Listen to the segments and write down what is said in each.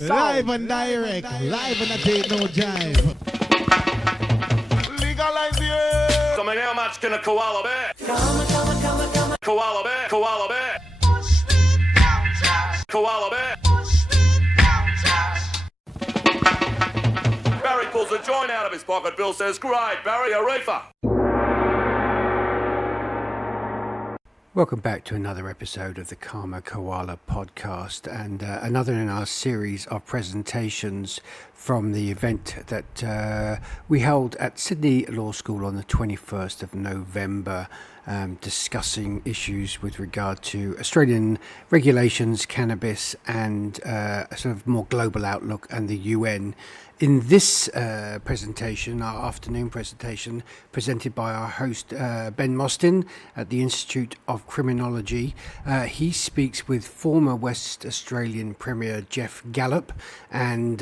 Live and direct, live and a date no jive. Legalize it. I mean, how much can a koala bear? Koala bear, koala bear. Koala bear. Barry pulls a joint out of his pocket. Bill says, "Great, Barry, a reefer." Welcome back to another episode of the Koala podcast, and another in our series of presentations from the event that we held at Sydney Law School on the 21st of November, discussing issues with regard to Australian regulations, cannabis, and a sort of more global outlook, and the UN. In this presentation, our afternoon presentation, presented by our host Ben Mostyn at the Institute of Criminology, he speaks with former West Australian Premier Jeff Gallop and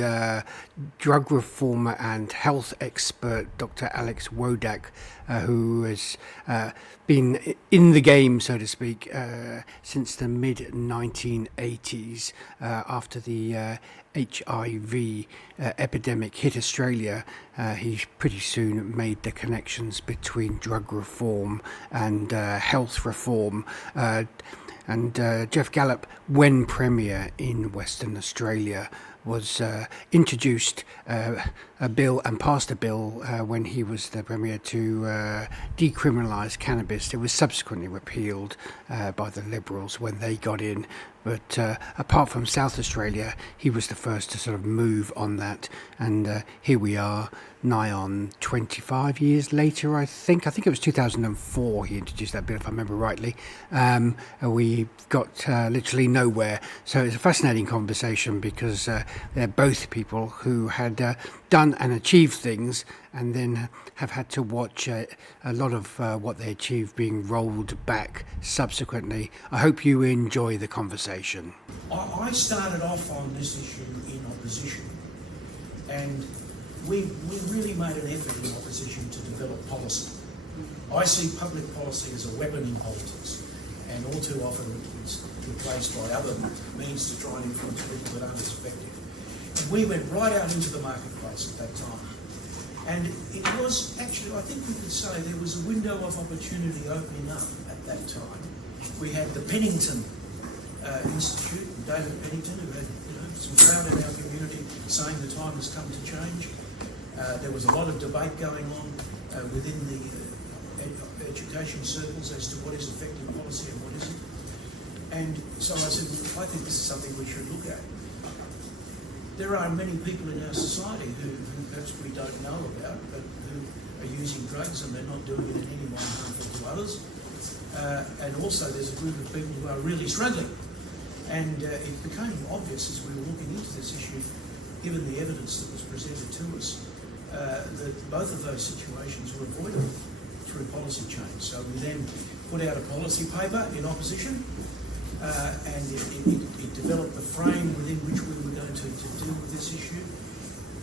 drug reformer and health expert Dr. Alex Wodak, who has been in the game, so to speak, since the mid-1980s after the HIV epidemic hit Australia. He pretty soon made the connections between drug reform and health reform. And Jeff Gallop, when Premier in Western Australia, was introduced a bill and passed a bill when he was the Premier to decriminalise cannabis. It was subsequently repealed by the Liberals when they got in. But apart from South Australia, he was the first to sort of move on that. And here we are, nigh on 25 years later, I think. I think it was 2004 he introduced that bill, if I remember rightly. We got literally nowhere. So it's a fascinating conversation because they're both people who had done and achieved things, and then have had to watch a lot of what they achieved being rolled back subsequently. I hope you enjoy the conversation. I started off on this issue in opposition, and we really made an effort in opposition to develop policy. I see public policy as a weapon in politics, and all too often it's replaced by other means to try and influence people that aren't as effective. And we went right out into the marketplace at that time. And it was actually, I think we could say, there was a window of opportunity opening up at that time. We had the Pennington Institute, David Pennington, who had some crowd in our community saying the time has come to change. There was a lot of debate going on within the education circles as to what is effective policy and what isn't. And so I said, I think this is something we should look at. There are many people in our society who perhaps we don't know about, but who are using drugs and they're not doing it in any way harmful to others. And also there's a group of people who are really struggling. And it became obvious as we were looking into this issue, given the evidence that was presented to us, that both of those situations were avoidable through policy change. So we then put out a policy paper in opposition, and it developed the frame within which we were going to deal with this issue.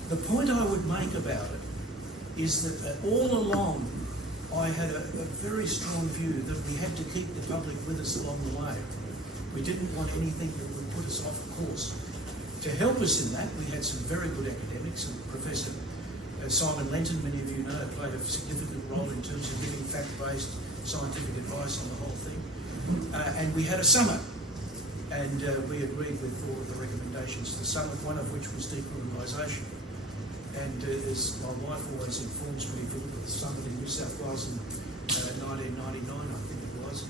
The point I would make about it is that all along I had a very strong view that we had to keep the public with us along the way. We didn't want anything that would put us off course. To help us in that, we had some very good academics, and Professor Simon Lenton, many of you know, played a significant role in terms of giving fact-based scientific advice on the whole thing. And we had a summit, and we agreed with all of the recommendations to the summit, one of which was decriminalisation. And as my wife always informs me, if you look at the summit in New South Wales in 1999, I think it was,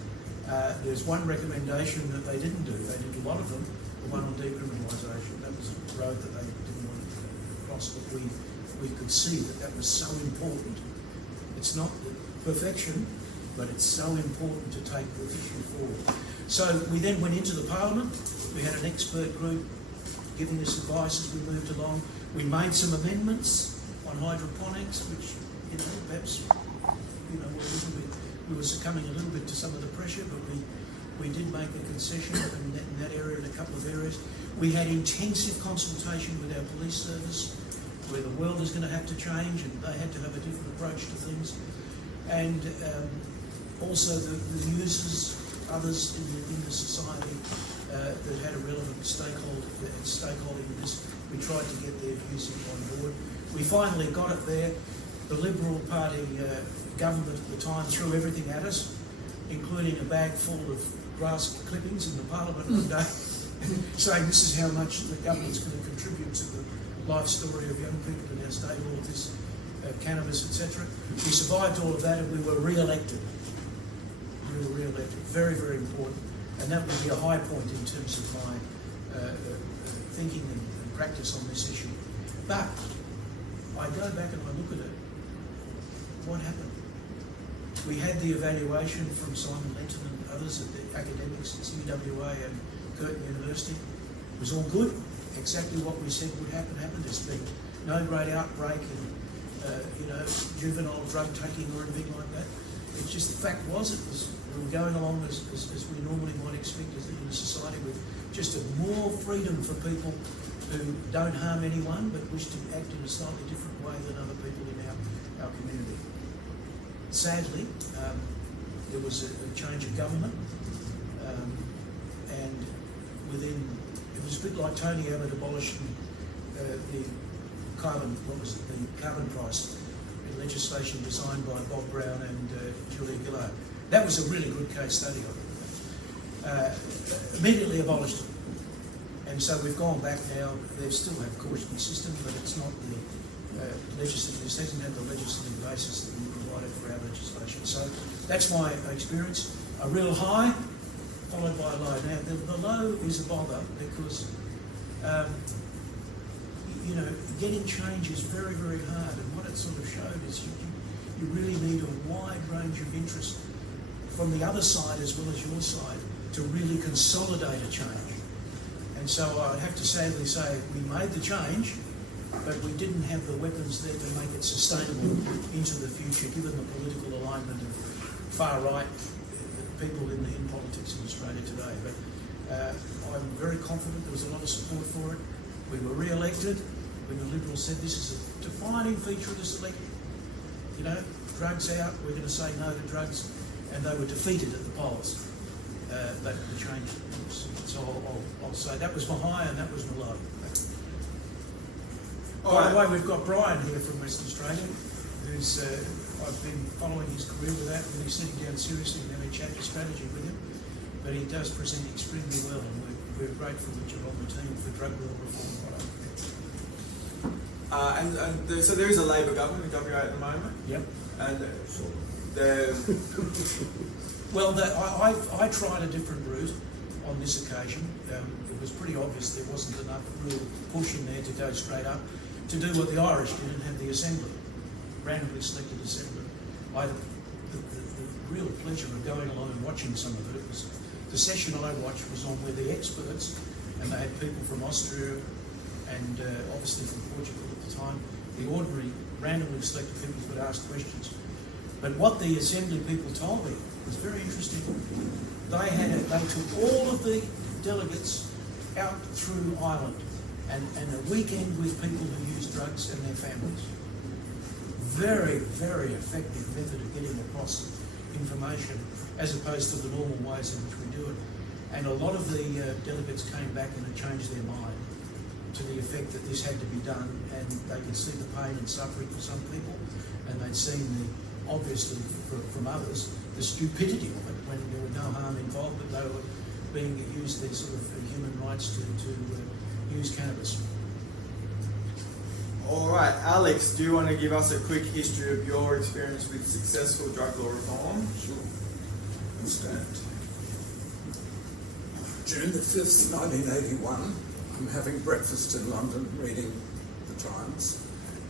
there's one recommendation that they didn't do. They did a lot of them, the one on decriminalisation. That was a road that they didn't want to cross, but we could see that that was so important. It's not perfection, but it's so important to take the issue forward. So we then went into the Parliament. We had an expert group giving us advice as we moved along. We made some amendments on hydroponics, which, perhaps, we were succumbing a little bit to some of the pressure, but we did make a concession in that area, in a couple of areas. We had intensive consultation with our police service, where the world is going to have to change and they had to have a different approach to things. And also the users, others in the society, that had a relevant stakeholder in this. We tried to get their views on board. We finally got it there. The Liberal Party government at the time threw everything at us, including a bag full of grass clippings in the Parliament one day, saying this is how much the government's going to contribute to the life story of young people in our state, all of this cannabis, etc. We survived all of that and we were re-elected. We were re-elected. Very, very important. And that would be a high point in terms of my thinking and practice on this issue. But I go back and I look at it. What happened? We had the evaluation from Simon Lenton and others at the academics at UWA and Curtin University. It was all good. Exactly what we said would happen happened. There's been no great outbreak in juvenile drug taking or anything like that. It's just the fact was we were going along as we normally might expect in a society with just more freedom for people who don't harm anyone but wish to act in a slightly different way than other people in our community. Sadly, there was a change of government, and it was a bit like Tony Abbott abolishing the carbon price legislation designed by Bob Brown and Julia Gillard. That was a really good case study of it. Immediately abolished it. And so we've gone back now. They still have a caution system, but it's not the legislative. It doesn't have the legislative basis that we provided for our legislation. So that's my experience. A real high, followed by a low. Now the low is a bother because getting change is very, very hard. And what it sort of showed is you really need a wide range of interest from the other side as well as your side to really consolidate a change. And so I'd have to sadly say we made the change, but we didn't have the weapons there to make it sustainable into the future, given the political alignment of far-right people in politics in Australia today. But I'm very confident there was a lot of support for it. We were re-elected when the Liberals said this is a defining feature of this election. Drugs out, we're going to say no to drugs, and they were defeated at the polls. But the change. So I'll say that was my high and that was my low. By the way, we've got Brian here from Western Australia, who's I've been following his career with that, really sitting down seriously and having a chat to strategy with him. But he does present extremely well, and we're grateful that you're on the team for drug law reform. So there is a Labor government in WA at the moment. Yep. And I tried a different route on this occasion. It was pretty obvious there wasn't enough real push in there to go straight up to do what the Irish did and have the assembly, randomly selected assembly. I had the real pleasure of going along and watching some of it. The session I watched was on where the experts, and they had people from Austria and obviously from Portugal at the time. The ordinary randomly selected people would ask questions. But what the assembly people told me was very interesting. They took all of the delegates out through Ireland and a weekend with people who use drugs and their families. Very, very effective method of getting across information as opposed to the normal ways in which we do it. And a lot of the delegates came back and had changed their mind to the effect that this had to be done, and they could see the pain and suffering for some people, and they'd seen obviously from others, the stupidity of it when there were no harm involved, but they were being used their sort of human rights to use cannabis. all right, Alex, do you want to give us a quick history of your experience with successful drug law reform? Sure. Understand. June the 5th, 1981, I'm having breakfast in London reading the Times,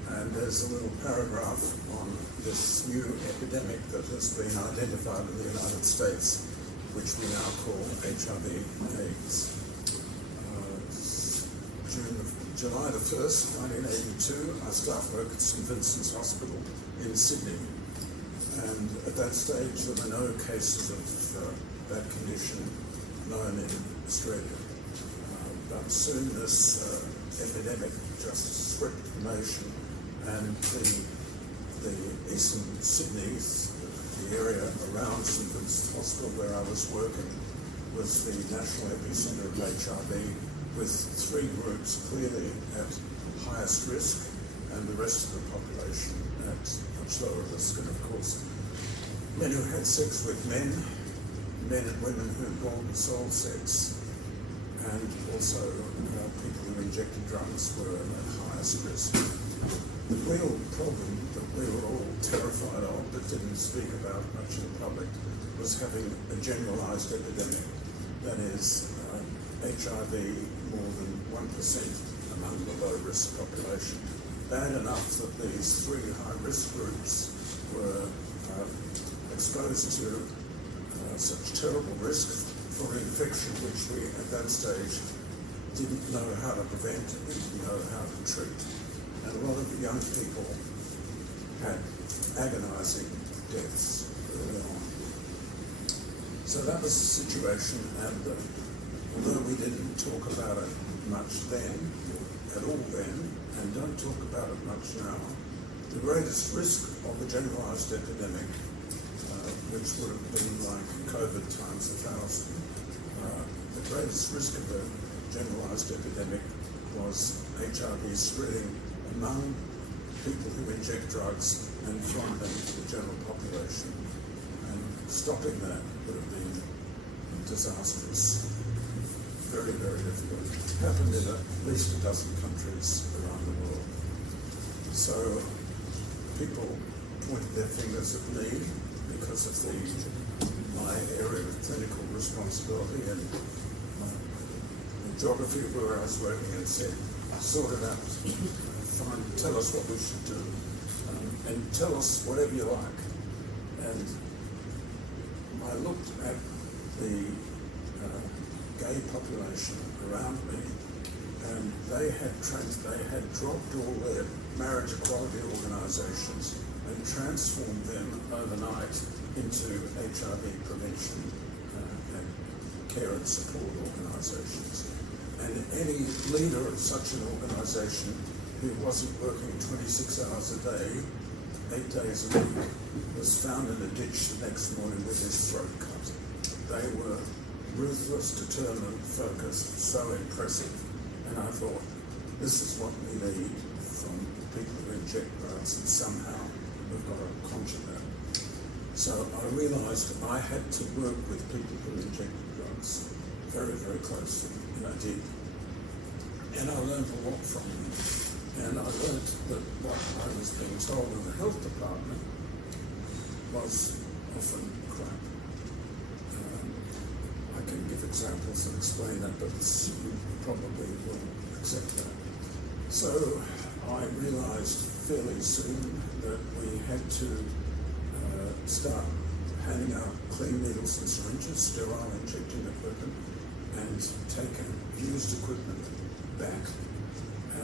and there's a little paragraph on this new epidemic that has been identified in the United States, which we now call HIV/AIDS. July the 1st, 1982, I start work at St Vincent's Hospital in Sydney, and at that stage there were no cases of that condition known in Australia. But soon this epidemic just swept the nation, and the eastern Sydney, the area around St Vincent's Hospital where I was working, was the national epicenter of HIV, with 3 groups clearly at highest risk and the rest of the population at much lower risk. And of course, men who had sex with men and women who bought and sold sex, and also people who injected drugs were at highest risk. The real problem that we were all terrified of but didn't speak about much in public was having a generalised epidemic. That is, HIV more than 1% among the low-risk population. Bad enough that these 3 high-risk groups were exposed to such terrible risk for infection, which we at that stage didn't know how to prevent, didn't know how to treat. And a lot of young people had agonising deaths early on. So that was the situation, and although we didn't talk about it much then, at all then, and don't talk about it much now, the greatest risk of the generalised epidemic, which would have been like COVID times 1,000, the greatest risk of the generalised epidemic was HIV spreading among people who inject drugs and from them to the general population. And stopping that would have been disastrous. Very, very difficult. It happened in at least a dozen countries around the world. So people pointed their fingers at me because of my area of clinical responsibility and the geography of where I was working, and said, sort it out, tell us what we should do, and tell us whatever you like. And I looked at the gay population around me, and they had dropped all their marriage equality organisations and transformed them overnight into HIV prevention and care and support organisations. And any leader of such an organisation who wasn't working 26 hours a day, 8 days a week, was found in a ditch the next morning with his throat cut. They were ruthless, determined, focused, so impressive. And I thought, this is what we need from people who inject drugs, and somehow we've got to conjure that. So I realised I had to work with people who injected drugs very, very closely, and I did. And I learned a lot from them. And I learned that what I was being told in the health department was often crap. I can give examples and explain that, but you probably will accept that. So I realised fairly soon that we had to start handing out clean needles and syringes, sterile injecting equipment, and take used equipment back,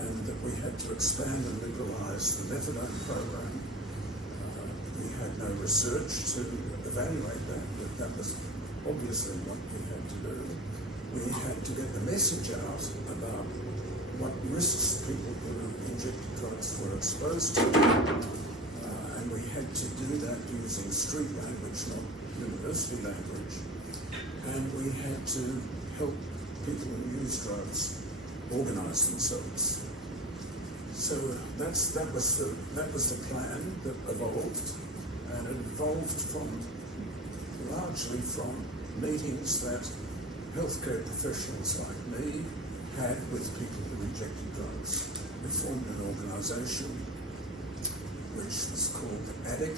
and that we had to expand and liberalise the methadone program. We had no research to evaluate that, but that was obviously what we had to do. We had to get the message out about what risks people who injected drugs were exposed to, and we had to do that using street language, not university language, and we had to help people who use drugs organise themselves. So that was the plan that evolved, and it evolved largely from meetings that healthcare professionals like me had with people who injected drugs. We formed an organisation which was called ADIC,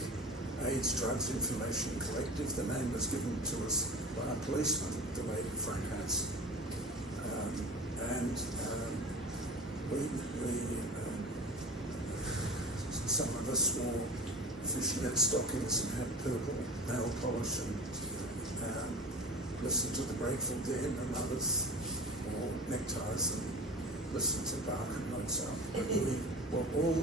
AIDS Drugs Information Collective. The name was given to us by a policeman, the late Frank Hansen. Some of us wore fishnet stockings and had purple nail polish and listened to the Grateful Dead, and others wore neckties and listened to Bach and Mozart. We were all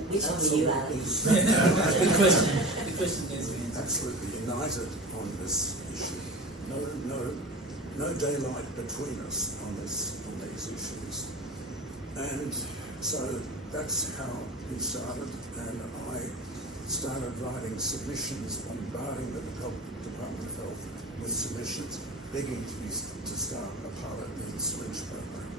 absolutely united on this issue. No daylight between us on these issues. And so that's how we started, and I started writing submissions, bombarding the Department of Health with submissions. begging to start a pilot needle syringe program.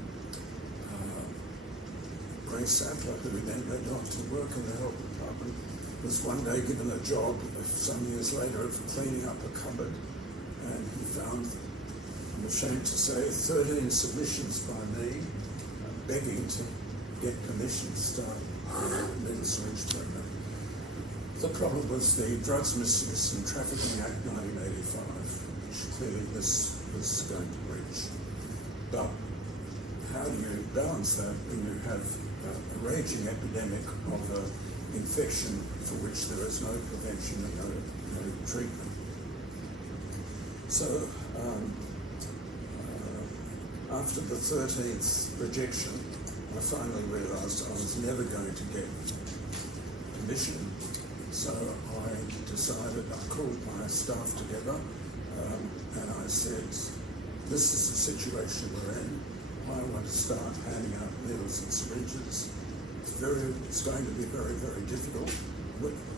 Grace Sadler, who then went on to work in the health department, was one day given a job some years later of cleaning up a cupboard, and he found, I'm ashamed to say, 13 submissions by me begging to get permission to start a needle syringe program. The problem was the Drugs Misuse and Trafficking Act 1985, which clearly this was going to breach. But how do you balance that when you have a raging epidemic of an infection for which there is no prevention and no treatment? So after the 13th rejection, I finally realised I was never going to get permission. So I decided, I called my staff together and I said, this is the situation we're in. I want to start handing out needles and syringes. It's going to be very, very difficult.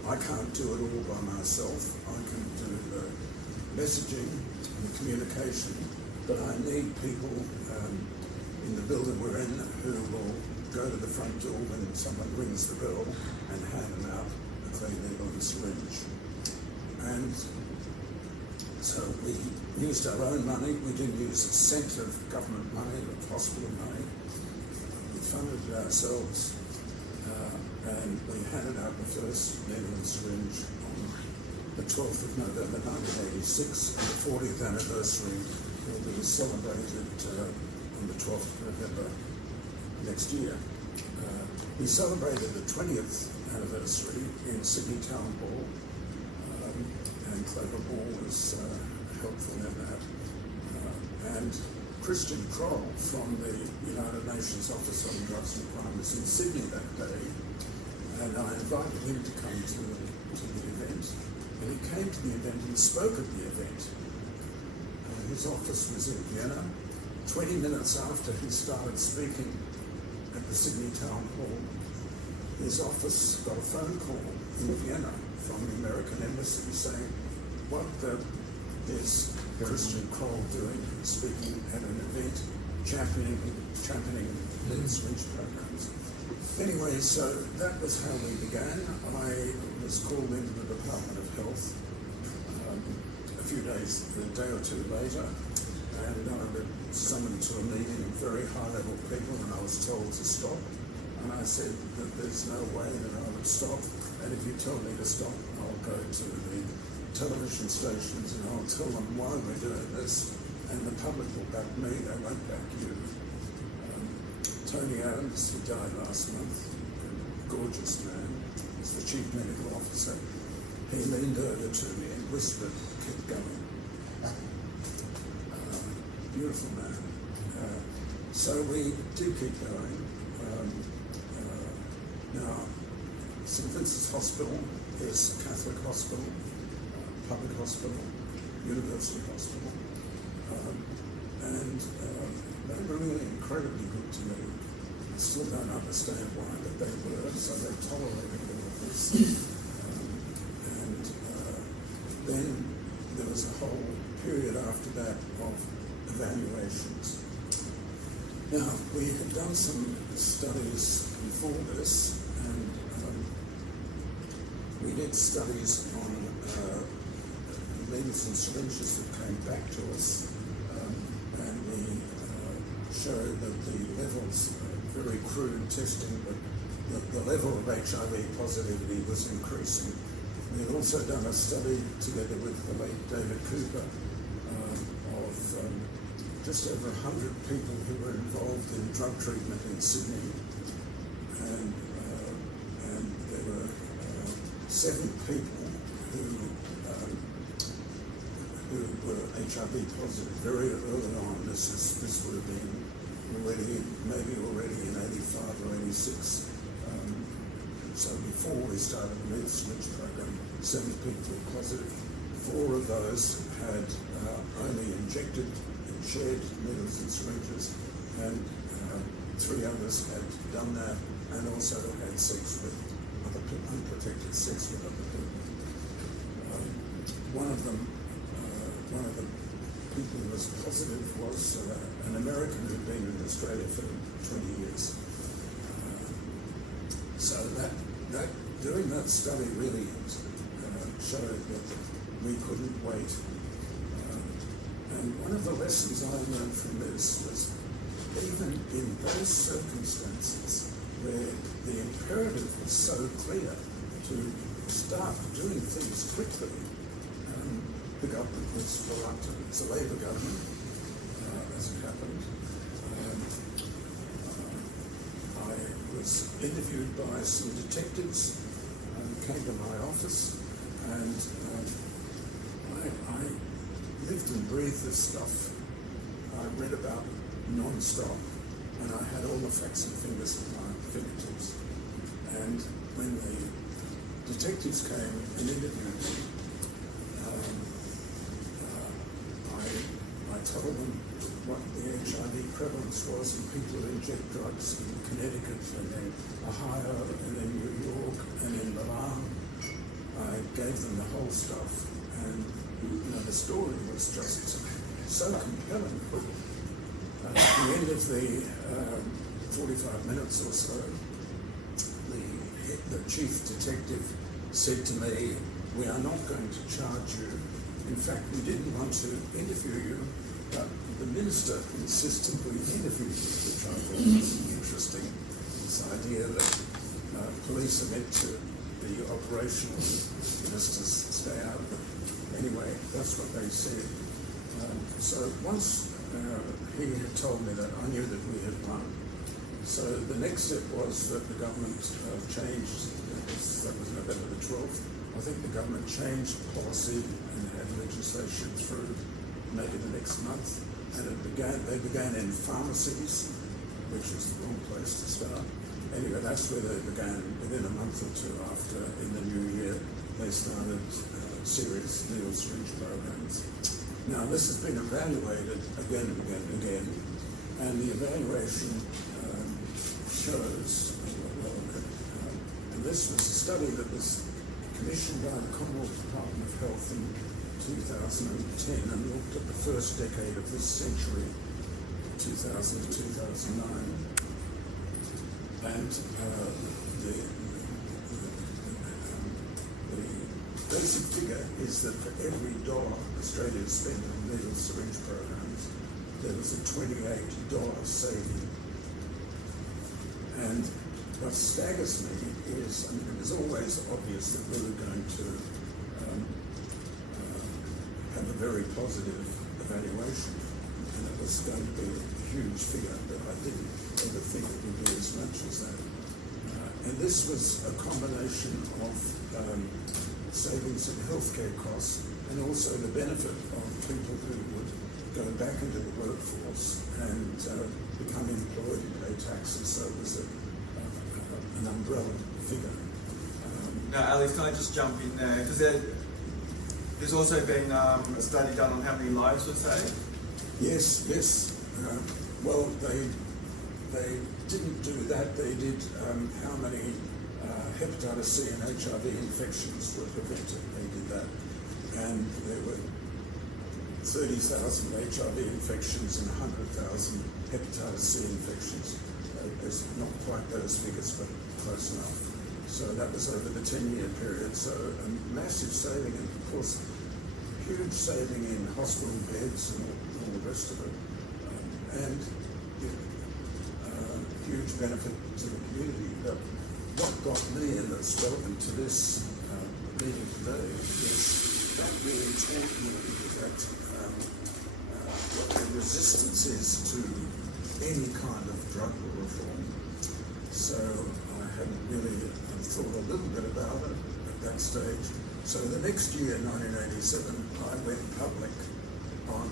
I can't do it all by myself. I can do the messaging and the communication, but I need people in the building we're in who will go to the front door when someone rings the bell and hand them out a clean needle and syringe. And so we used our own money. We didn't use a cent of government money or hospital money. We funded it ourselves, and we handed out the first needle and syringe on the 12th of November 1986, and the 40th anniversary will be celebrated on the 12th of November next year. We celebrated the 20th anniversary in Sydney Town Hall, and Clover Ball was helpful in that. And Christian Kroll from the United Nations Office on Drugs and Crime was in Sydney that day, and I invited him to come to the event. And he came to the event and spoke at the event. His office was in Vienna. 20 minutes after he started speaking at the Sydney Town Hall, his office got a phone call in Vienna from the American Embassy saying, what is Christian Kroll doing, speaking at an event championing needle syringe programs? Anyway, so that was how we began. I was called into the Department of Health a day or two later, and I was summoned to a meeting of very high-level people, and I was told to stop. And I said that there's no way that I would stop, and if you tell me to stop, I'll go to the television stations and I'll tell them why we're doing this, and the public will back me, they won't back you. Tony Adams, who died last month, a gorgeous man, was the Chief Medical Officer. He leaned over to me and whispered, keep going. Beautiful man. So we do keep going. Now, St Vincent's Hospital is a Catholic hospital, public hospital, university hospital, and they were really incredibly good to me. I still don't understand why, but they were, so they tolerated all of this. Then there was a whole period after that of evaluations. Now, we had done some studies before this, and we did studies on needles and syringes that came back to us, and we showed that the levels, very crude testing, but the level of HIV positivity was increasing. We had also done a study together with the late David Cooper of just over 100 people who were involved in drug treatment in Sydney, and there were 7 people who were HIV positive very early on. This would have been already in 85 or 86. So before we started the needle syringe program, 7 people were positive. 4 of those had only injected and shared needles and syringes, and 3 others had done that and also had sex with other people, unprotected sex with other people. One of the people was positive was an American who'd been in Australia for 20 years. So that doing that study really showed that we couldn't wait. And one of the lessons I learned from this was even in those circumstances where the imperative was so clear to start doing things quickly, the government was reluctant. It's a Labor government, as it happened. I was interviewed by some detectives who came to my office, and I lived and breathed this stuff. I read about it non-stop, and I had all the facts and fingers at my fingertips. And when the detectives came and interviewed me, I told them what the HIV prevalence was in people who inject drugs in Connecticut and then Ohio and then New York and then Milan. I gave them the whole stuff, and the story was just so compelling. At the end of the 45 minutes or so, the chief detective said to me, "We are not going to charge you. In fact, we didn't want to interview you, but the minister insisted we interview you," which I thought was interesting. This idea that police are meant to be operational, ministers stay out of it. Anyway, that's what they said. So once he had told me that, I knew that we had won. So the next step was that the government changed. That was November the 12th. I think the government changed policy and had legislation through maybe the next month, and they began in pharmacies, which was the wrong place to start. Anyway, that's where they began. Within a month or two after, in the new year, they started serious needle syringe programs. Now, this has been evaluated again and again and again, and the evaluation shows, and this was a study that was commissioned by the Commonwealth Department of Health in 2010 and looked at the first decade of this century, 2000 to 2009. And the basic figure is that for every dollar Australia spent on needle syringe programs, there was a $28 saving. And what staggers me is, it was always obvious that we were going to have a very positive evaluation, and it was going to be a huge figure, but I didn't ever think it would be as much as that. And this was a combination of savings in healthcare costs and also the benefit of people who would go back into the workforce and become employed and pay taxes. So it was an umbrella figure. Now, Alex, can I just jump in there? Because there's also been a study done on how many lives were saved. Yes. Well, they didn't do that. They did how many hepatitis C and HIV infections were prevented. They did that. And there were 30,000 HIV infections and 100,000 hepatitis C infections. There's not quite those figures, but close enough. So that was over the 10-year period. So a massive saving, and of course, huge saving in hospital beds and all the rest of it. And huge benefit to the community. But what got me, and that's relevant to this meeting today, is that really taught me that what the resistance is to any kind of drug reform. So I hadn't really thought a little bit about it at that stage. So the next year, 1987, I went public on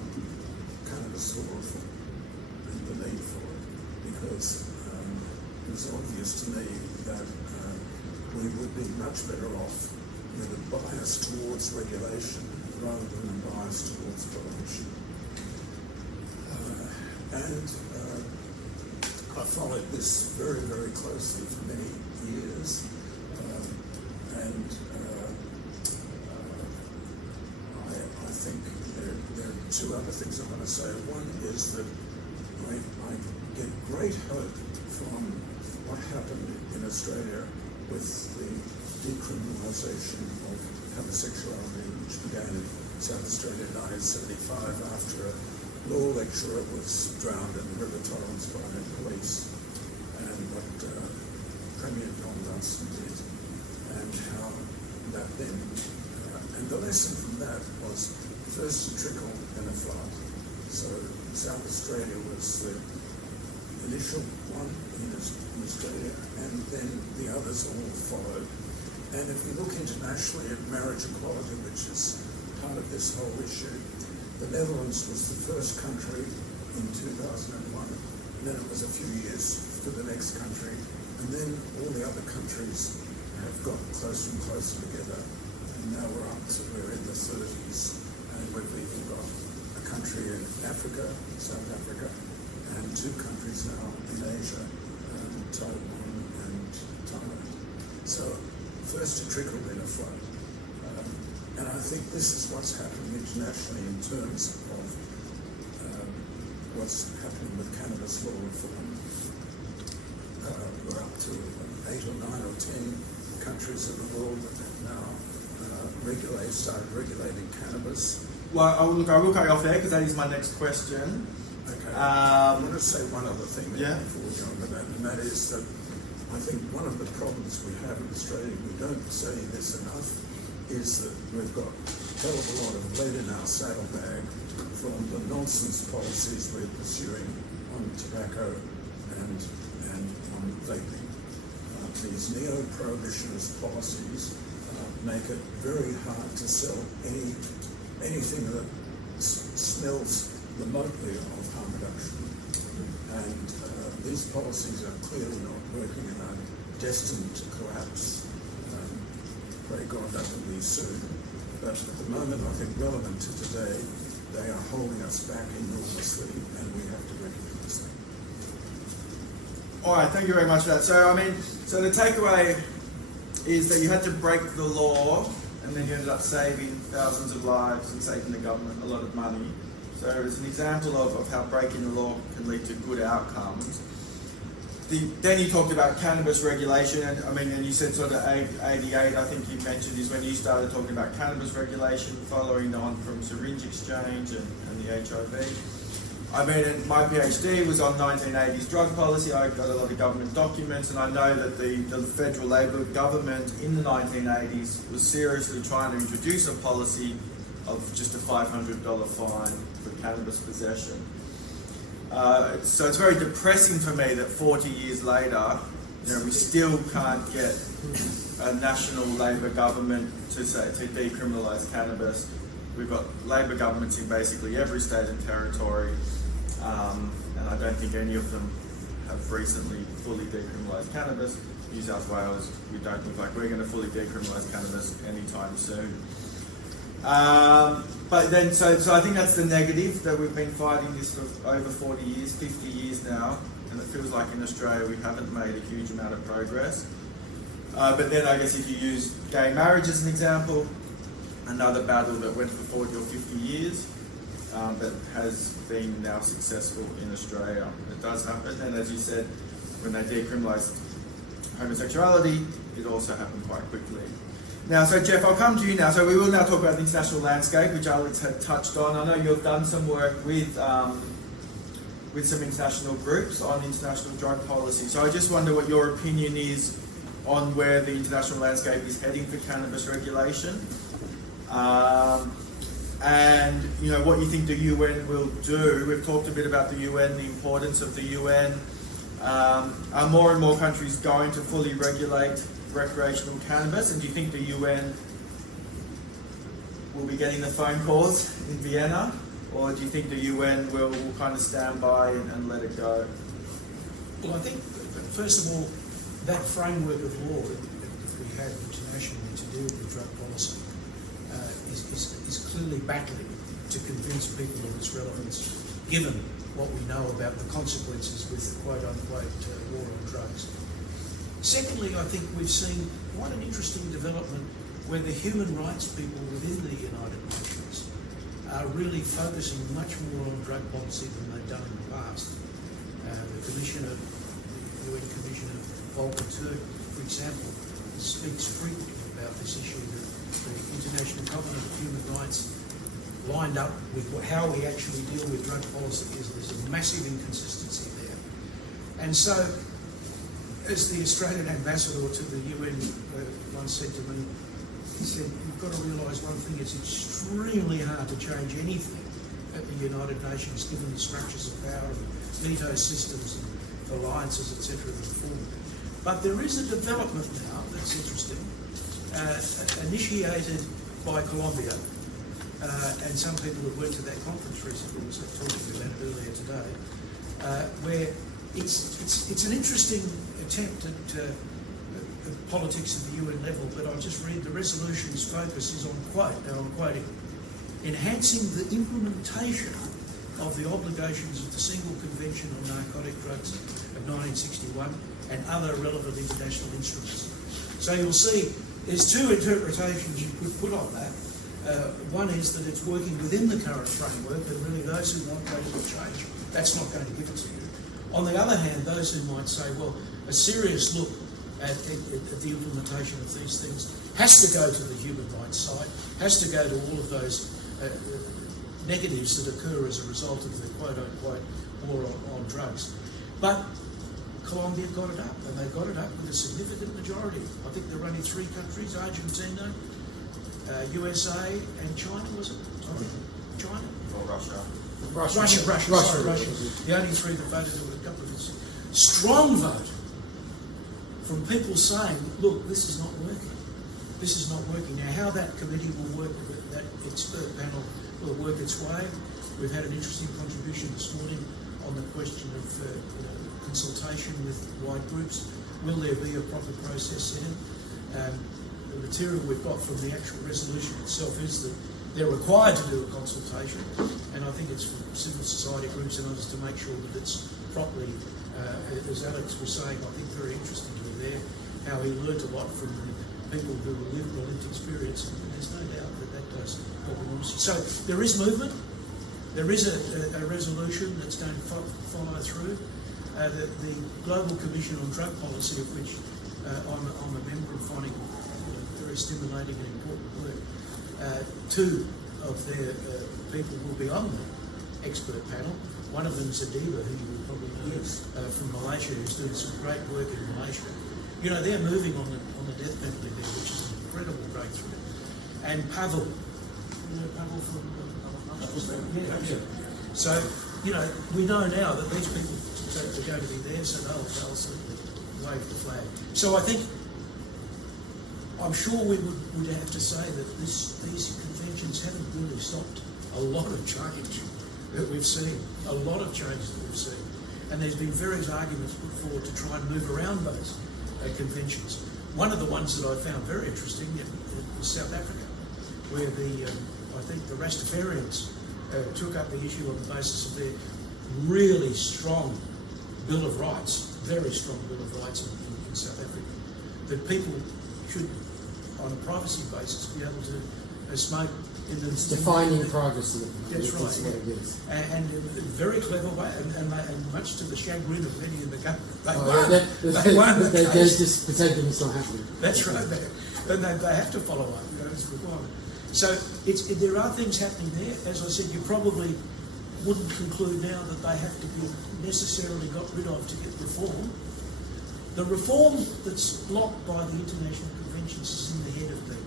cannabis law reform and the need for it, because it was obvious to me that we would be much better off with a bias towards regulation rather than a bias towards prohibition. And I followed this very, very closely for many years. I think there are two other things I want to say. One is that I get great hope from what happened in Australia with the decriminalisation of homosexuality, which began in South Australia in 1975 after a law lecturer was drowned in the River Torrens by police, and what Premier John Dunstan did, and how that then, and the lesson from that was first to trickle and a flood. So South Australia was the initial one in Australia, and then the others all followed. And if we look internationally at marriage equality, which is part of this whole issue, the Netherlands was the first country in 2001, and then it was a few years for the next country, and then all the other countries have got closer and closer together, and now we're in the 30s, and we've even got a country in Africa, South Africa, and two countries now in Asia, Taiwan and Thailand. So first to trickle in a flood. And I think this is what's happening internationally in terms of what's happening with cannabis law reform. We're up to 8 or 9 or 10 countries in the world that have now started regulating cannabis. Well, I will cut you off there because that is my next question. Okay. I want to say one other thing before we go on to that, and that is that I think one of the problems we have in Australia, we don't say this enough, is that we've got a hell of a lot of lead in our saddlebag from the nonsense policies we're pursuing on tobacco and on vaping. These neo-prohibitionist policies make it very hard to sell anything that smells remotely of harm reduction. And these policies are clearly not working and are destined to collapse. Pray God that will be soon. But at the moment, I think relevant to today, they are holding us back enormously, and we have to recognise that. All right, thank you very much for that. So the takeaway is that you had to break the law, and then you ended up saving thousands of lives and saving the government a lot of money. So it's an example of how breaking the law can lead to good outcomes. Then you talked about cannabis regulation, and you said sort of 88, I think you mentioned, is when you started talking about cannabis regulation, following on from syringe exchange and the HIV. My PhD was on 1980s drug policy. I got a lot of government documents, and I know that the federal Labor government in the 1980s was seriously trying to introduce a policy of just a $500 fine for cannabis possession. So it's very depressing for me that 40 years later, we still can't get a national Labor government to decriminalise cannabis. We've got Labor governments in basically every state and territory, and I don't think any of them have recently fully decriminalised cannabis. New South Wales, we don't look like we're going to fully decriminalise cannabis anytime soon. But then, so I think that's the negative, that we've been fighting this for over 40 years, 50 years now, and it feels like in Australia we haven't made a huge amount of progress. But then I guess if you use gay marriage as an example, another battle that went for 40 or 50 years, that has been now successful in Australia. It does happen, and as you said, when they decriminalised homosexuality, it also happened quite quickly. Now, so Jeff, I'll come to you now. So we will now talk about the international landscape, which Alex had touched on. I know you've done some work with some international groups on international drug policy. So I just wonder what your opinion is on where the international landscape is heading for cannabis regulation, and what you think the UN will do. We've talked a bit about the UN, the importance of the UN. Are more and more countries going to fully regulate recreational cannabis, and do you think the UN will be getting the phone calls in Vienna, or do you think the UN will kind of stand by and let it go? Well, I think, first of all, that framework of law that we have internationally to deal with drug policy is clearly battling to convince people of its relevance, given what we know about the consequences with quote-unquote war on drugs. Secondly, I think we've seen quite an interesting development where the human rights people within the United Nations are really focusing much more on drug policy than they've done in the past. The UN Commissioner Volker Turk, for example, speaks frequently about this issue that the International Covenant of Human Rights lined up with how we actually deal with drug policy is there's a massive inconsistency there. And so, as the Australian ambassador to the UN once said to me, he said, you've got to realise one thing, it's extremely hard to change anything at the United Nations given the structures of power and veto systems and alliances, etc. that are formed. But there is a development now that's interesting, initiated by Colombia, and some people have went to that conference recently, was talking about it earlier today, where it's an interesting attempt at politics at the UN level, but I'll just read the resolution's focus is on, quote, now I'm quoting, enhancing the implementation of the obligations of the Single Convention on Narcotic Drugs of 1961 and other relevant international instruments. So you'll see there's two interpretations you could put on that. One is that it's working within the current framework, and really those who want radical change, that's not going to give it to you. On the other hand, those who might say, well, a serious look at the implementation of these things has to go to the human rights side, has to go to all of those negatives that occur as a result of the quote-unquote war on drugs. But Colombia got it up, and they got it up with a significant majority. I think there are only three countries, Argentina, USA and China, was it? China? Or Russia. Russia. The only three that voted were a couple of us. Strong vote from people saying, look, this is not working. This is not working. Now, how that committee will work, that expert panel will work its way. We've had an interesting contribution this morning on the question of consultation with wide groups. Will there be a proper process in it? The material we've got from the actual resolution itself is that they're required to do a consultation, and I think it's for civil society groups and others to make sure that it's properly, as Alex was saying, I think very interestingly there, how he learnt a lot from the people who lived experience, and there's no doubt that that does help enormously. So there is movement, there is a resolution that's going to follow through. The Global Commission on Drug Policy, of which I'm a member of, finding very stimulating and important work. Two of their people will be on the expert panel. One of them is Adiba, who you will probably know from Malaysia, who's doing some great work in Malaysia. You know, they're moving on the death penalty there, which is an incredible breakthrough. And Pavel, you know Pavel from yeah. So, you know, we know now that these people are going to be there, so they'll certainly wave the flag. So I think, I'm sure we would have to say that these conventions haven't really stopped a lot of change that we've seen, a lot of changes that we've seen. And there's been various arguments put forward to try and move around those conventions. One of the ones that I found very interesting was South Africa, where I think the Rastafarians took up the issue on the basis of their really strong Bill of Rights, very strong Bill of Rights in South Africa, that people should, on a privacy basis, be able to smoke in the... It's defining privacy. That's right. That's what it is. And a very clever way, and much to the chagrin of many in the government, they won. They're just pretending it's not happening. That's right. And they have to follow up. You know, it's required. So there are things happening there. As I said, you probably wouldn't conclude now that they have to be necessarily got rid of to get reform. The reform that's blocked by the international conventions is in the head of people.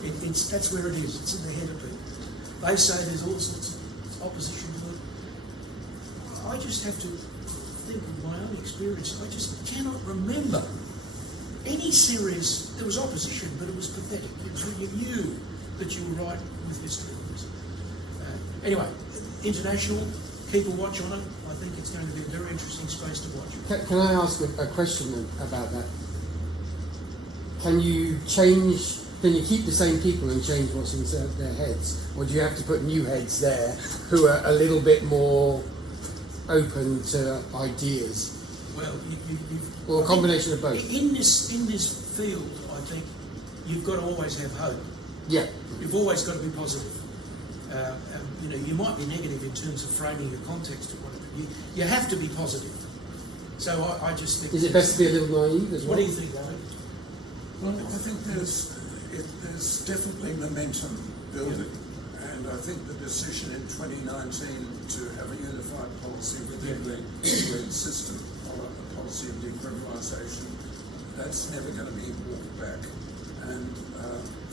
That's where it is. It's in the head of people. They say there's all sorts of opposition to it. I just have to think of my own experience. I just cannot remember any serious... There was opposition, but it was pathetic. You knew that you were right with history. Anyway, international, keep a watch on it. I think it's going to be a very interesting space to watch. Can I ask a question about that? Can you keep the same people and change what's inside their heads? Or do you have to put new heads there who are a little bit more open to ideas? Well, or a combination of both? In this field, I think you've got to always have hope. Yeah. You've always got to be positive. You know, you might be negative in terms of framing your context of what you have to be positive. So I just think... Is it best to be a little naive as well? What do you think, David? Well, I think there's definitely momentum building, and I think the decision in 2019 to have a unified policy within the UN system, a policy of decriminalisation, that's never going to be walked back. And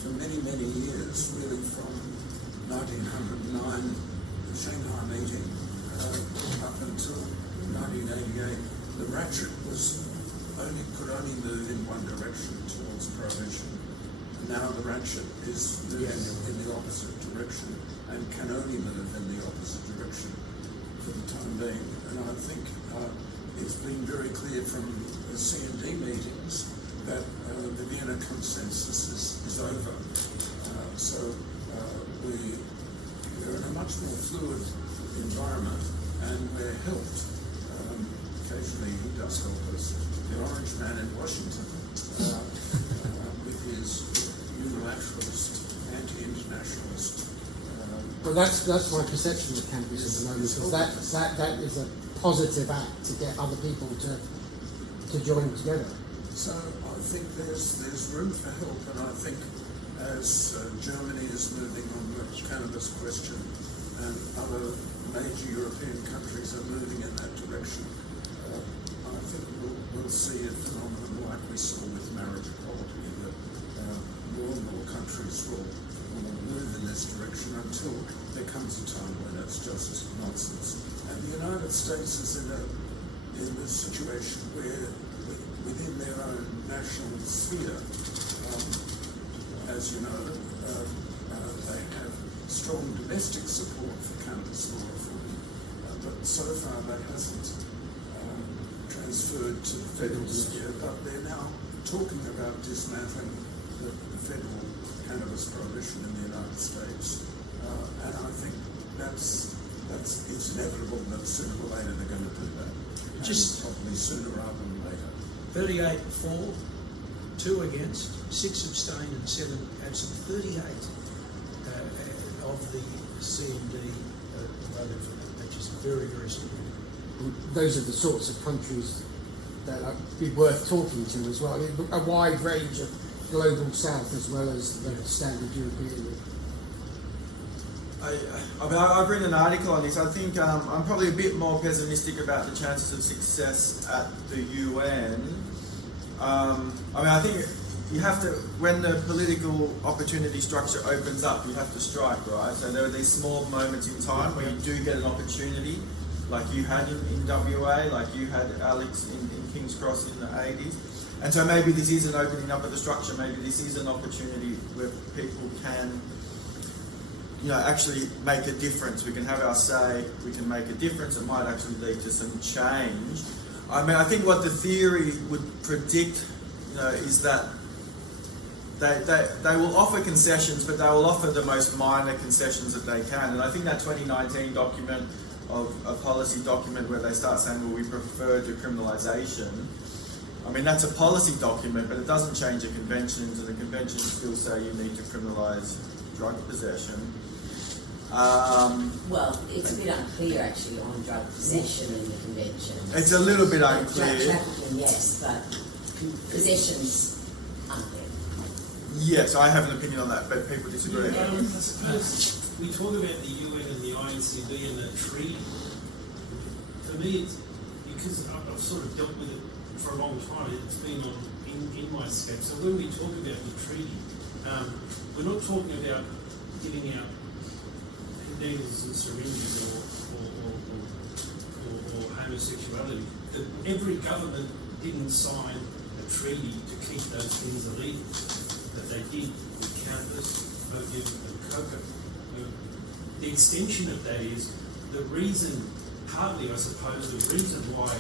for many, many years, really from 1909, the Shanghai meeting, up until 1988, the ratchet could only move in one direction towards prohibition. Now the ratchet is moving in the opposite direction and can only move in the opposite direction for the time being. And I think it's been very clear from the C&D meetings that the Vienna consensus is over. So we're in a much more fluid environment, and we're helped. Occasionally he does help us. The orange man in Washington, with his unilateralist, anti-internationalist. Well, that's my perception of cannabis at the moment, because that is a positive act to get other people to join together. So I think there's room for help, and I think as Germany is moving on the cannabis question, and other major European countries are moving in that direction, I think we'll see a phenomenon like we saw with marriage equality, that more and more countries will move in this direction until there comes a time when it's just nonsense. And the United States is in a situation where, within their own national sphere, as you know, they have strong domestic support for cannabis law reform, but so far that hasn't transferred to the federal sphere, but they're now talking about dismantling the federal cannabis prohibition in the United States, and I think it's inevitable that sooner or later they're going to do that. Just probably sooner rather than later. 38 for, 2 against, 6 abstain and 7 absent. 38 of the C&D voted for that, which is very, very significant. Those are the sorts of countries that would be worth talking to as well. I mean, a wide range of global south as well as the standard European. I've written an article on this. I think I'm probably a bit more pessimistic about the chances of success at the UN. I think you have to, when the political opportunity structure opens up, you have to strike, right? So there are these small moments in time where you do get an opportunity, like you had in WA, like you had, Alex, in King's Cross in the 80s. And so maybe this is an opening up of the structure, maybe this is an opportunity where people can, actually make a difference. We can have our say, we can make a difference. It might actually lead to some change. I think what the theory would predict, is that they will offer concessions, but they will offer the most minor concessions that they can. And I think that 2019 document of a policy document where they start saying, well, we prefer decriminalisation. That's a policy document, but it doesn't change the conventions, and the conventions still say you need to criminalise drug possession. Well, it's a bit unclear actually on drug possession in the convention. It's a little bit unclear. Drug trafficking, yes, but possessions aren't there. Yes, I have an opinion on that, but people disagree. I suppose we talk about the UN and the INCB and the treaty. For me, it's because I've sort of dealt with it for a long time. It's been in my scope. So when we talk about the treaty, we're not talking about giving out needles and syringes or homosexuality. Every government didn't sign a treaty to keep those things illegal, but they did with cannabis, opium and coca. The extension of that is the reason, partly I suppose, the reason why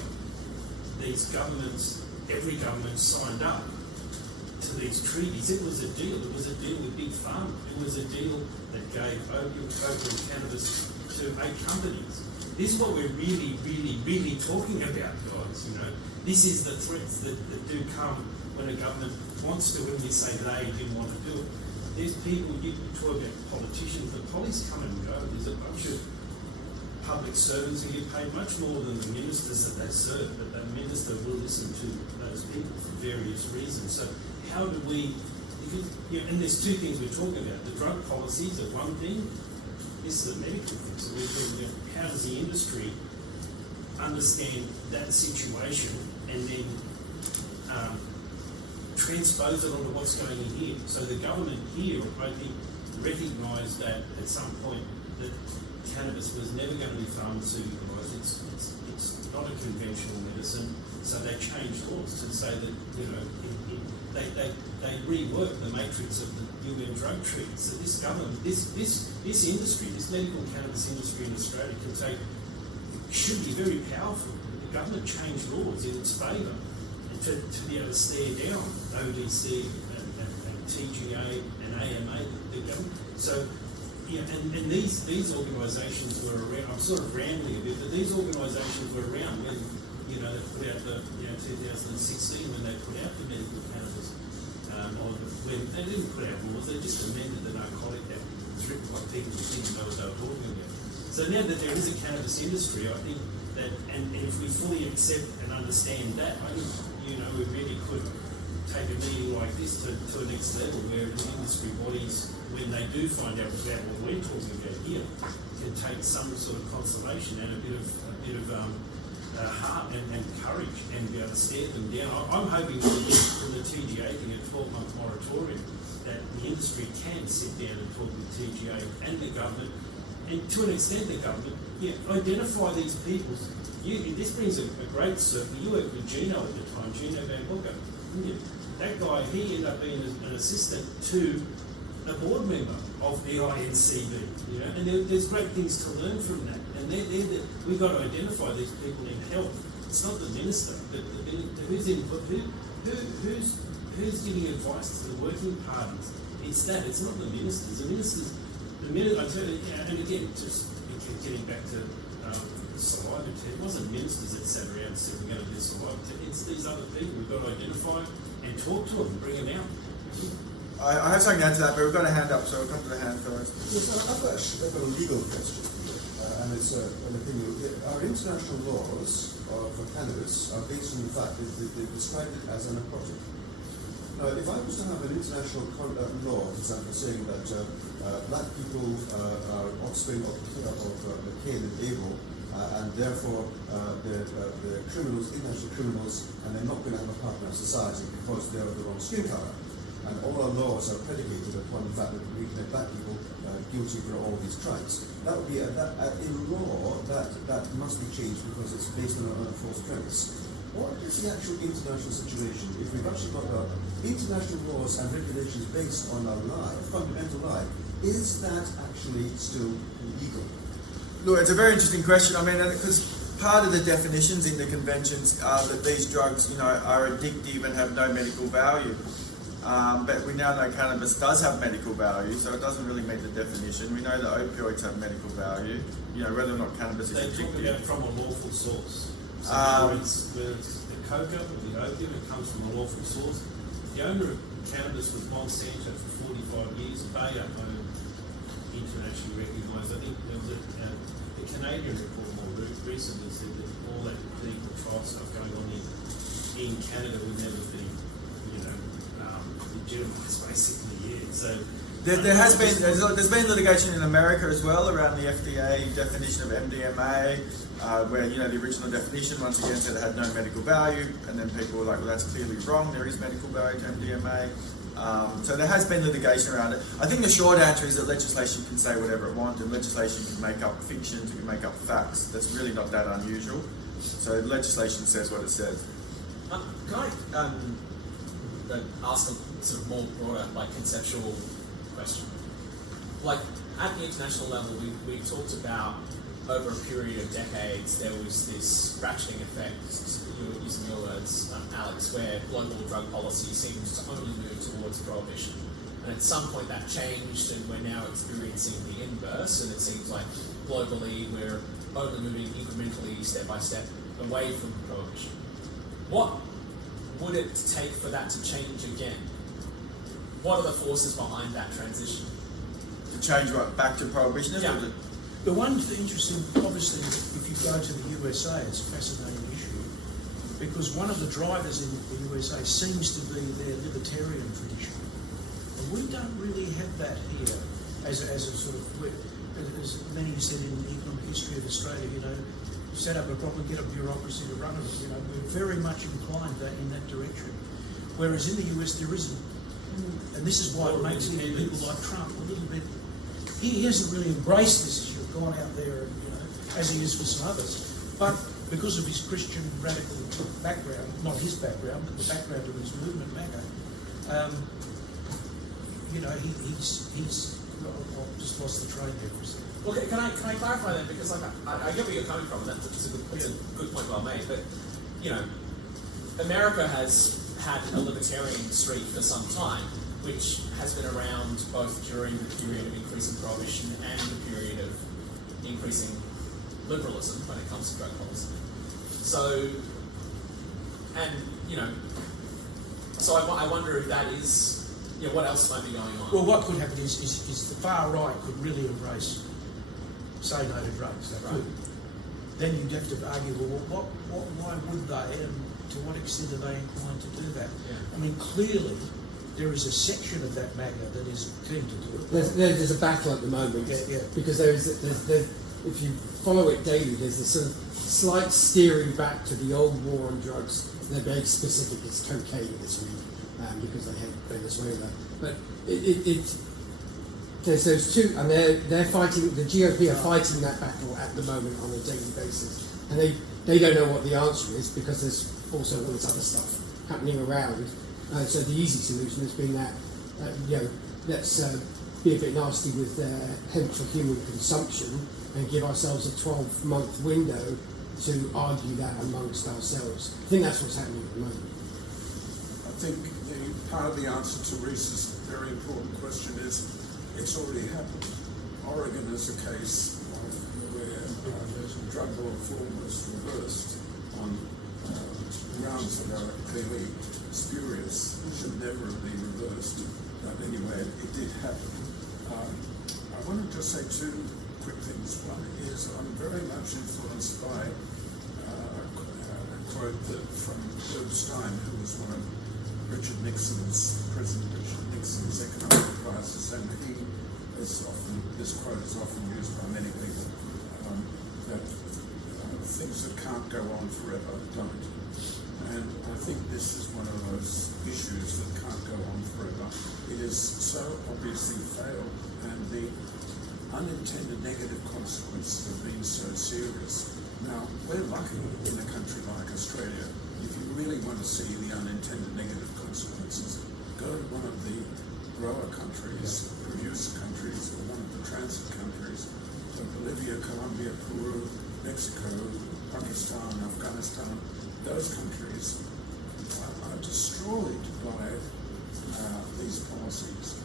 these governments, every government signed up to these treaties. It was a deal. It was a deal with Big Pharma. It was a deal that gave opium, coca and cannabis to 8 companies. This is what we're really, really, really talking about, guys. This is the threats that do come when a government wants to, when we say they didn't want to do it. there's people, you talk about politicians, the police come and go. There's a bunch of public servants who get paid much more than the ministers that they serve, but the minister will listen to those people for various reasons. So how do we, because, and there's two things we're talking about. The drug policies are one thing, this is a medical thing. So we're talking about how does the industry understand that situation and then transpose it onto what's going in here. So the government here, I think, recognised that at some point that cannabis was never going to be pharmaceuticalised. It's not a conventional medicine. So they changed laws to say that, they reworked the matrix of the UN drug treaty. So this government, this industry, this medical cannabis industry in Australia should be very powerful. The government changed laws in its favour and to be able to stare down ODC and TGA and AMA, the government. So, and these organisations were around. I'm sort of rambling a bit, but these organisations were around when they put out the 2016 when they put out the medical cannabis. When they didn't put out laws, they just amended the Narcotic Act to strip what people didn't know what they were talking about. So now that there is a cannabis industry, I think that, and if we fully accept and understand that, I think we really could take a meeting like this to a next level where the industry bodies, when they do find out about what we're talking about here, can take some sort of consolation and a bit of heart and courage and be able to stare them down. I'm hoping from the TGA thing, a 12-month moratorium, that the industry can sit down and talk with TGA and the government, and to an extent the government, identify these people. This brings a great circle. You worked with Gino at the time, Gino Van Booker. That guy, he ended up being an assistant to a board member of the WA&NSW, and there's great things to learn from that. And we've got to identify these people need help. It's not the minister, but who's input, who's giving advice to the working parties. It's that. It's not the ministers. The minute I tell you, and again, just getting back to saliva test, it wasn't ministers that sat around and said we're going to do saliva test. It's these other people we've got to identify and talk to them, bring them out. I have something to add to that, but we've got a hand up, so we'll come to the hand first. Yes, I've got a legal question here, and it's an opinion. Our international laws for cannabis are based on the fact that they've described it as a narcotic. Now, if I was to have an international law, for example, saying that black people are offspring of Cain and Abel, and therefore they're criminals, international criminals, and they're not going to have a partner in society because they're of the wrong skin colour. And all our laws are predicated upon the fact that we can make black people guilty for all these crimes. That would be in law that must be changed because it's based on a false premise. What is the actual international situation if we've actually got our international laws and regulations based on a lie, a fundamental lie? Is that actually still legal? Look, it's a very interesting question. I mean, because part of the definitions in the conventions are that these drugs, are addictive and have no medical value. But we now know cannabis does have medical value, so it doesn't really meet the definition. We know that opioids have medical value. Whether or not cannabis is addictive. They talk about from a lawful source. So whether it's the coca or the opium, it comes from a lawful source. The owner of cannabis was Monsanto for 45 years. Bayer owned, internationally recognised. I think there was the Canadian report more recently said that all that clinical trial stuff going on in Canada would never be, legitimised basically. So there's been litigation in America as well around the FDA definition of MDMA, where the original definition once again said it had no medical value, and then people were like, well, that's clearly wrong. There is medical value to MDMA. So there has been litigation around it. I think the short answer is that legislation can say whatever it wants, and legislation can make up fictions, it can make up facts. That's really not that unusual. So legislation says what it says. Can I ask a sort of more broader, conceptual question? At the international level, we talked about over a period of decades there was this ratcheting effect, using your words, Alex, where global drug policy seemed to only move towards prohibition. And at some point that changed, and we're now experiencing the inverse, and it seems like globally we're only moving incrementally, step by step, away from prohibition. What would it take for that to change again? what are the forces behind that transition? To change right back to prohibitionism? Yeah. Or to- The one interesting, obviously, if you go to the USA, it's a fascinating issue because one of the drivers in the USA seems to be their libertarian tradition. And we don't really have that here as a sort of, as many have said in the economic history of Australia, you know, set up a problem, get a bureaucracy to run it. You know, we're very much inclined in that direction. Whereas in the US there isn't. And this is why it makes even people like Trump a little bit. He hasn't really embraced this issue, gone out there, and, you know, as he is for some others. But because of his Christian radical background, not his background, but the background of his movement, MAGA, you know, he's I've just lost the train there for a second. Well, can I clarify that, because like I get where you're coming from, and that's a good point well made. But you know, America has had a libertarian streak for some time, which has been around both during the period of increasing prohibition and the period of increasing liberalism when it comes to drug policy. So, and you know, so I wonder if that is, you know, what else might be going on. Well, what could happen is the far right could really embrace say no to drugs. They could. Then you'd have to argue, well, why would they, and to what extent are they inclined to do that? Yeah. I mean, clearly, there is a section of that MAGA that is keen to do it. There's a battle at the moment because there's if you follow it daily, there's a sort of slight steering back to the old war on drugs. They're very specific. It's cocaine this week because they hate Venezuela. But there's those two, and they're fighting. The GOP are fighting that battle at the moment on a daily basis, and they don't know what the answer is because there's also all this other stuff happening around. So the easy solution has been that you know, let's be a bit nasty with hemp for human consumption and give ourselves a 12-month window to argue that amongst ourselves. I think that's what's happening at the moment. I think part of the answer to Reese's very important question is it's already happened. Oregon is a case where drug law reform was reversed on grounds that are clearly spurious. It should never have been reversed. But anyway, it did happen. I want to just say two quick things. One is I'm very much influenced by a quote from Herb Stein, who was one of President Richard Nixon's economic advisors, and this quote is often used by many people, that things that can't go on forever don't. And I think this is one of those issues that can't go on forever. It has so obviously failed, and the unintended negative consequences have been so serious. Now, we're lucky in a country like Australia. If you really want to see the unintended negative consequences, go to one of the grower countries, producer countries, or one of the transit countries, Bolivia, Colombia, Peru, Mexico, Pakistan, Afghanistan. Those countries are destroyed by these policies.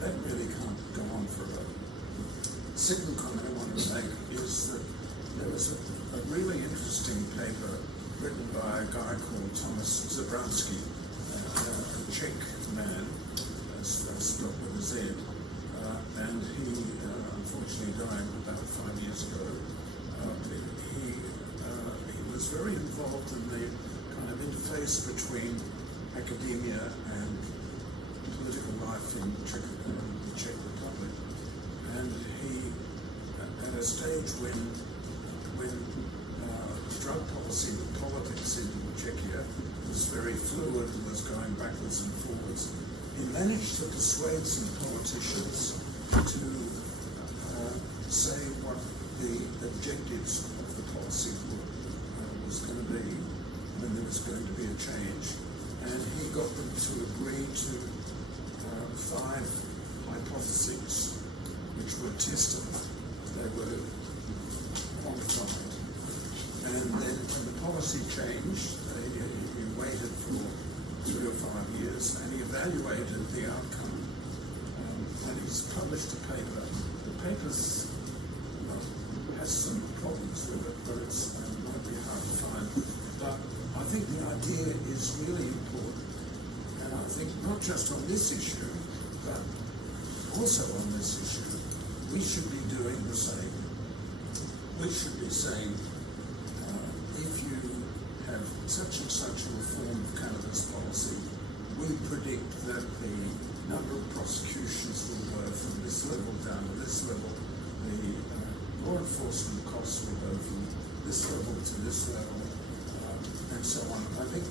That really can't go on forever. The second comment I wanted to make is that there was a really interesting paper written by a guy called Thomas Zabrowski, a Czech man, spelled with a Z, and he unfortunately died about 5 years ago. He was very involved in the kind of interface between academia and political life in the Czech Republic. And he, at a stage when drug policy and politics in Czechia was very fluid and was going backwards and forwards, he managed to persuade some politicians to say what the objectives of the policy was going to be when there was going to be a change. And he got them to agree to 5 hypotheses which were tested. They were quantified. And then when the policy changed, he waited for 3 or 5 years and he evaluated the outcome. And he's published a paper. The paper's has some problems with it, but it might be hard to find. But I think the idea is really important, and I think not just on this issue, but also on this issue, we should be doing the same. We should be saying, if you have such and such a reform of cannabis policy, we predict that the number of prosecutions will go from this level down to this level, the law enforcement costs will go from this level to this level, and so on. I think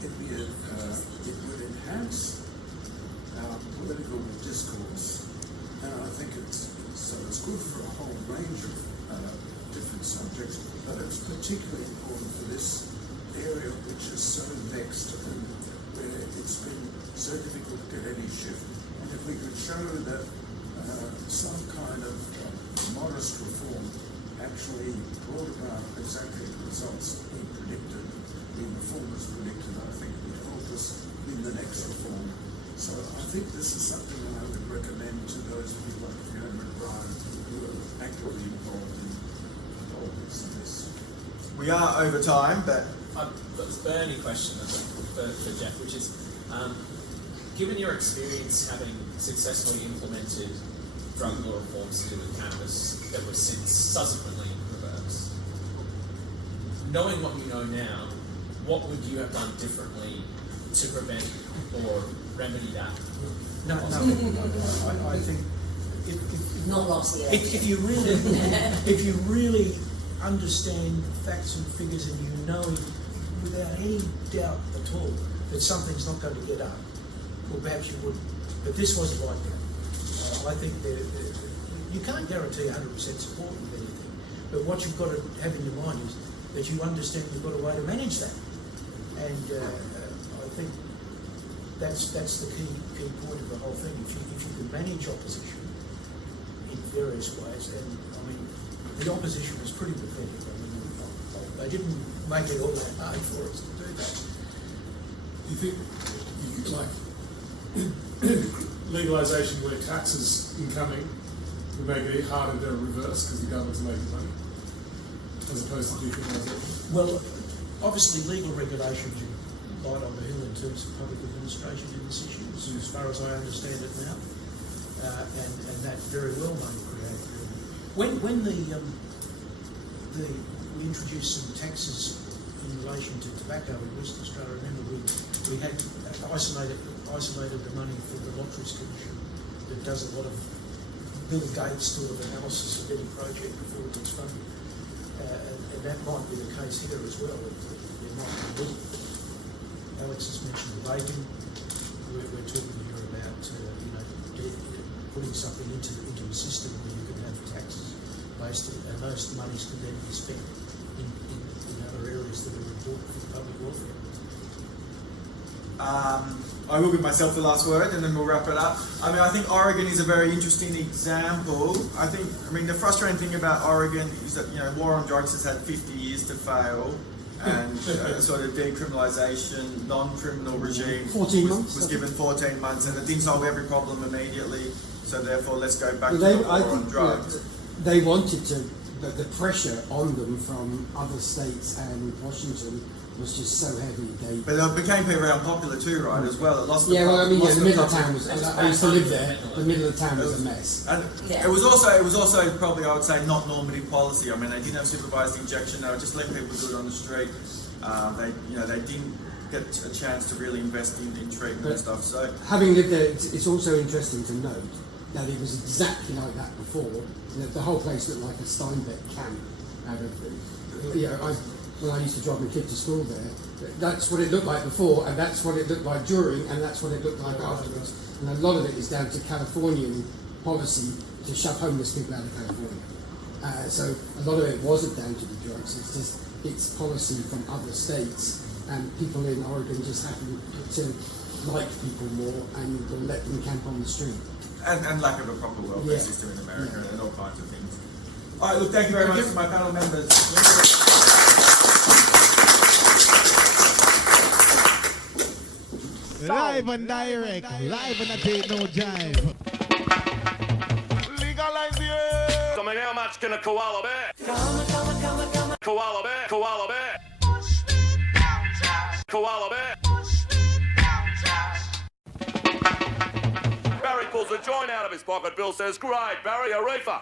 it would enhance our political discourse, and I think it's good for a whole range of different subjects, but it's particularly important for this area which is so vexed and where it's been so difficult to get any shift. And if we could show that some kind of modest reform actually brought about exactly the results we predicted, the reformers predicted, I think it would help us in the next reform. So I think this is something that I would recommend to those people like Fiona and Brian who are actively involved in politics in this. We are over time, but I've got this burning question for Jeff, which is, given your experience having successfully implemented drug law reforms to do with cannabis that were since subsequently reversed, knowing what you know now, what would you have done differently to prevent or remedy that? No, I think Not lost yet. if you really understand the facts and figures and you know without any doubt at all that something's not going to get up, well, perhaps you wouldn't. But this wasn't like that. I think you can't guarantee 100% support with anything, but what you've got to have in your mind is that you understand you've got a way to manage that, and I think that's the key point of the whole thing. If you can manage opposition in various ways, and I mean the opposition was pretty pathetic. I mean they didn't make it all that hard for us to do that. You think like legalisation where taxes incoming would make it harder to reverse because the government's making money, as opposed to decriminalisation? Well, obviously legal regulations light on the hill in terms of public administration in this issue, as far as I understand it now, and that very well may create. When we introduced some taxes in relation to tobacco in Western Australia, remember we had isolated the money for the Lotteries Commission that does a lot of Bill Gates sort of analysis of any project before it gets funded, and that might be the case here as well. There might be. Alex has mentioned vaping. We're talking here about putting something into a system where you can have taxes based on, and those monies can then be spent in other areas that are important for public welfare. I will give myself the last word and then we'll wrap it up. I mean, I think Oregon is a very interesting example. I mean, the frustrating thing about Oregon is that, war on drugs has had 50 years to fail, and sort of decriminalisation, non-criminal regime 14 months, was given 14 months, and it didn't solve every problem immediately, so therefore let's go back to the war on drugs. They wanted to, the pressure on them from other states and Washington was just so heavy. But it became pretty unpopular too, right, as well. It lost the middle of town was, I used to live there, the middle of town was a mess. And it was also probably, I would say, not normative policy. I mean, they didn't have supervised injection, they were just letting people do it on the street. They didn't get a chance to really invest in treatment and stuff. So having lived there, it's also interesting to note that it was exactly like that before. The whole place looked like a Steinbeck camp out of when I used to drive my kid to school there, that's what it looked like before, and that's what it looked like during, and that's what it looked like afterwards. And a lot of it is down to Californian policy to shove homeless people out of California. So a lot of it wasn't down to the drugs, it's policy from other states, and people in Oregon just happen to like people more and will let them camp on the street. And lack of a proper welfare system in America and all kinds of things. All right, look, thank you very much to my panel members. Live and direct, live and I take no jive. Legalize it. Coming out much can a koala bear. Koala bear, koala bear. Koala bear. pocket. Bill says, great, Barry, a reefer.